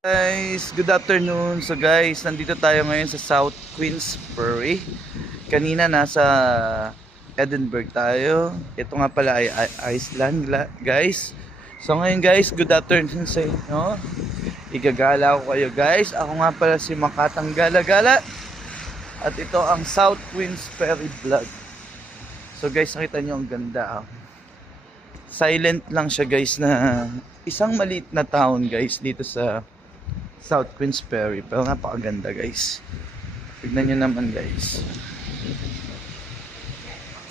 Guys, good afternoon. So guys, nandito tayo ngayon sa South Queensbury. Kanina nasa Edinburgh tayo. Ito nga pala ay Iceland, guys. So ngayon guys, good afternoon sa inyo. Igagala ko kayo guys. Ako nga pala si Makatang Gala-Gala. At ito ang South Queensbury Vlog. So guys, nakita nyo ang ganda. Silent lang siya guys, na isang maliit na town guys dito sa South Queensbury, pero napakaganda guys. Tignan nyo naman guys.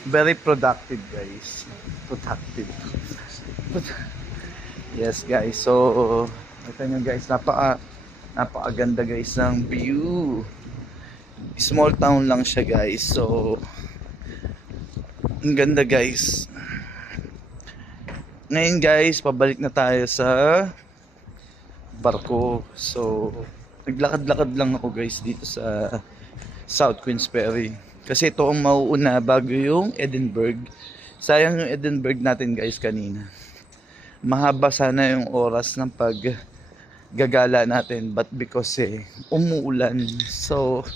Very productive guys. Productive. Yes guys, so ito nyo guys, napakaganda guys ng view. Small town lang siya guys, so ang ganda guys. Ngayon guys, pabalik na tayo sa barko. So naglakad-lakad lang ako guys dito sa South Queensbury, kasi ito ang mauuna bago yung Edinburgh. Sayang yung Edinburgh natin guys kanina. Mahaba sana yung oras ng paggagala natin, but because umuulan, so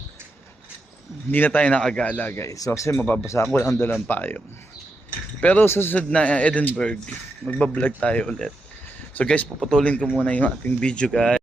hindi na tayo nakagala guys. So kasi mababasa ako, walang dalang payong. Pero sa susunod na Edinburgh, magbablog tayo ulit. So guys, puputulin ko muna yung ating video guys.